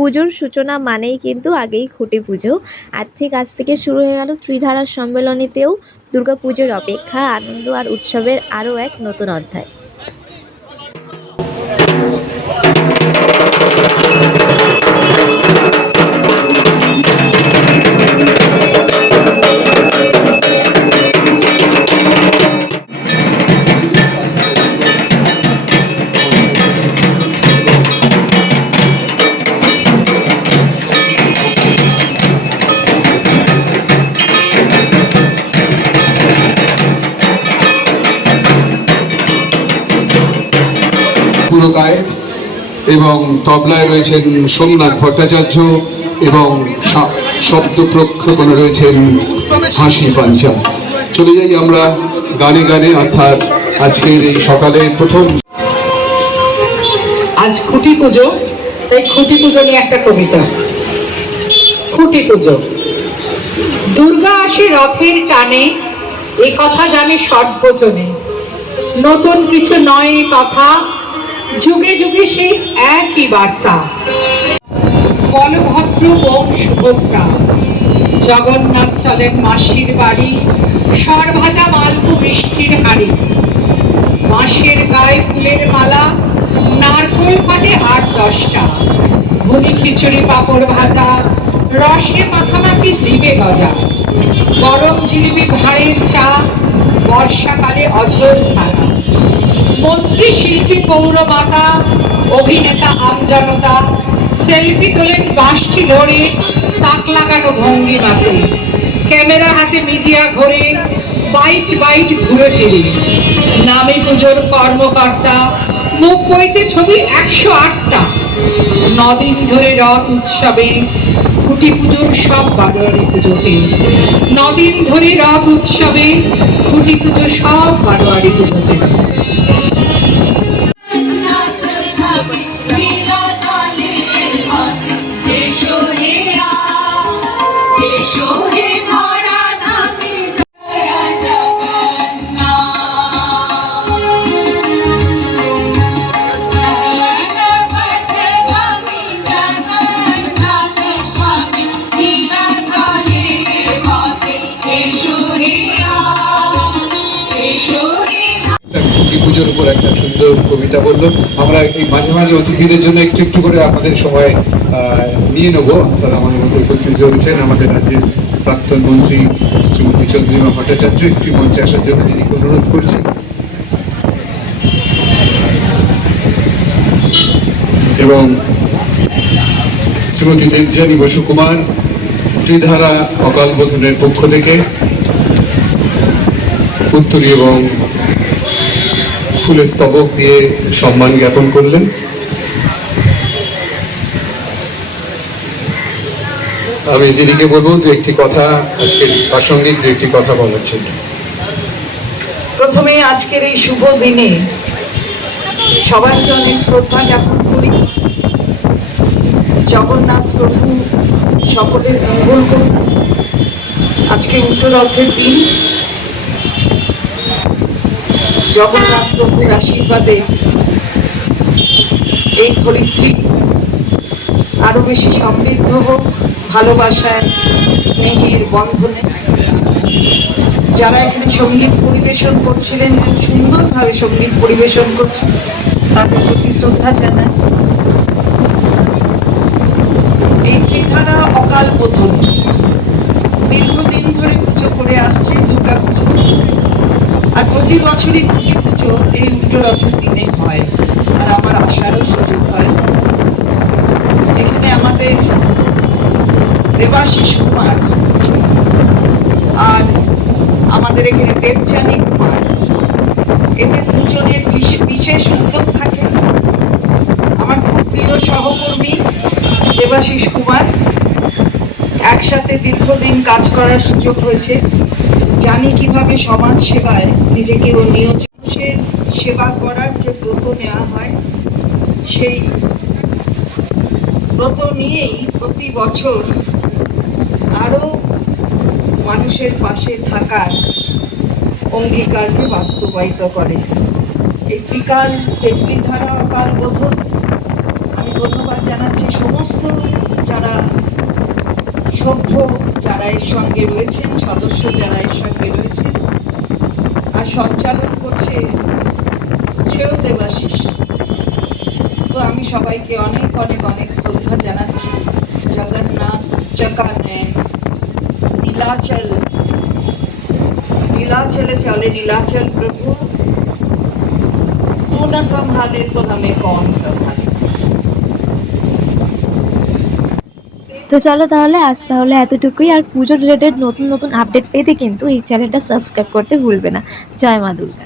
পুজোর সূচনা মানেই কিন্তু আগেই খুঁটি পুজো। আজ থেকে শুরু হয়ে গেল ত্রিধারা সম্মেলনীতেও দুর্গাপুজোর অপেক্ষা, আনন্দ আর উৎসবের আরও এক নতুন অধ্যায়। পুরকায়েত এবং তবলায় রয়েছেন সোমনাথ ভট্টাচার্য এবং শব্দ প্রক্ষেপণে রয়েছেন হাসি পাঞ্চা। চলে যাই আমরা গানে গানে, অর্থাৎ আজকের এই সকালে প্রথম। আজ খুঁটি পুজো, তাই খুঁটি পুজো নিয়ে একটা কবিতা। খুঁটি পুজো। দুর্গা আসে রথের টানে, এ কথা জানে সর্বজনে। নতুন কিছু নয় কথা, যুগে যুগে সেই একই বার্তা। বলভদ্র বোন সুভদ্রা, জগন্নাথ চলেন মাসির বাড়ি, সরভাজা মালপু মিষ্টির হাড়ি। মাসের গায়ে ফুলের মালা, নারকোল ফাটে ৮-১০টা। ভুনি খিচুড়ি পাঁপড় ভাজা, রসে মাখামাখি জিভে গজা। গরম জিলিপি ভাঁড়ের চা, বর্ষাকালে অঝোর ধারা। মন্ত্রী শিল্পী পৌরমাতা, অভিনেতা আমজনতা সেলফি তোলেন বাঁশটি ধরে, তাক লাগানো ভঙ্গিমাতে। ক্যামেরা হাতে মিডিয়া ঘোরে, বাইট বাইট ঘুরে ফিরে। নামে পুজোর কর্মকর্তা, মুখ বইতে ছবি ১০৮টা। ৯ দিন ধরে রথ উৎসবে, খুঁটি পুজোর সব বারোয়ারি পুজোতে। ৯ দিন ধরে রথ উৎসবে, খুঁটি পুজো সব বারোয়ারি পুজোতে। পুজোর উপর একটা সুন্দর কবিতা বললো। আমরা এই মাঝে মাঝে অতিথিদের জন্য একটু একটু করে আমাদের সময় নিয়ে নেবো। অর্থাৎ আমাদের মধ্যে উপস্থিত হয়েছেন আমাদের রাজ্যের প্রাক্তন মন্ত্রী শ্রীমতী চন্দ্রিমা ভট্টাচার্য, একটি মঞ্চে আসার জন্য দিদিকে অনুরোধ করছি। এবং শ্রীমতী দেবযানী বসু কুমার, ত্রিধারা অকাল বোধনের পক্ষ থেকে উত্তরী এবং ফুলের স্তবক দিয়ে সম্মান জ্ঞাপন করলেন। আমি দিদিকে বলবো দু একটি কথা, আজকের প্রাসঙ্গিক দু একটি কথা বলার জন্য। প্রথমে আজকের এই শুভ দিনে সবাইকে অনেক শ্রদ্ধা জ্ঞাপন করি। জগন্নাথ প্রভু সকলের মঙ্গল করুন। আজকে উল্টো রথের দিন, জগন্নাথ প্রভুর আশীর্বাদে এই ধরিত্রী আরো বেশি সমৃদ্ধ হোক, ভালোবাসায় স্নেহের বন্ধনে। যারা এখানে সঙ্গীত পরিবেশন করছিলেন, খুব সুন্দরভাবে সঙ্গীত পরিবেশন করছেন, তাদের প্রতি শ্রদ্ধা জানাই। এই ত্রিধারা অকাল বোধন দীর্ঘদিন ধরে পুজো করে আসছে, দুর্গা পুজো। আর প্রতি বছরই খুঁটি পুজো এই উল্টো রথের দিনে হয়, আর আমার আসারও সুযোগ হয়। এখানে আমাদের দেবাশিস কুমার আর আমাদের এখানে দেবযানী কুমার, এদের দুজনের বিশেষ উদ্যোগ থাকে। আমার খুব প্রিয় সহকর্মী দেবাশিস কুমার, একসাথে দীর্ঘদিন কাজ করার সুযোগ হয়েছে। জানি কিভাবে সমাজ সেবায় নিজেকে ও নিয়োজিতের সেবা করার যে ব্রত নেওয়া হয়, সেই ব্রত নিয়েই প্রতি বছর আরো মানুষের পাশে থাকার অঙ্গীকারকে বাস্তবায়িত করে। এই ত্রিধারা অকাল বোধন আমি ধন্যবাদ জানাচ্ছি সমস্ত যারা সভ্য, যারা এর সঙ্গে রয়েছেন, সদস্য যারা এর সঙ্গে রয়েছেন, আর সঞ্চালন করছে সেও দেবাশিস। তো আমি সবাইকে অনেক অনেক অনেক শ্রদ্ধা জানাচ্ছি। জগন্নাথ চকা নেন, নীলাচল, নীলাচলে চলে নীলাচল প্রভু, तू न संभाले तो हमें कौन संभाले। তো চলো তাহলে আজ তাহলে এতটুকুই। আর পুজো রিলেটেড নতুন নতুন আপডেট পেতে কিন্তু এই চ্যানেলটা সাবস্ক্রাইব করতে ভুলবে না। জয় মা দুর্গা।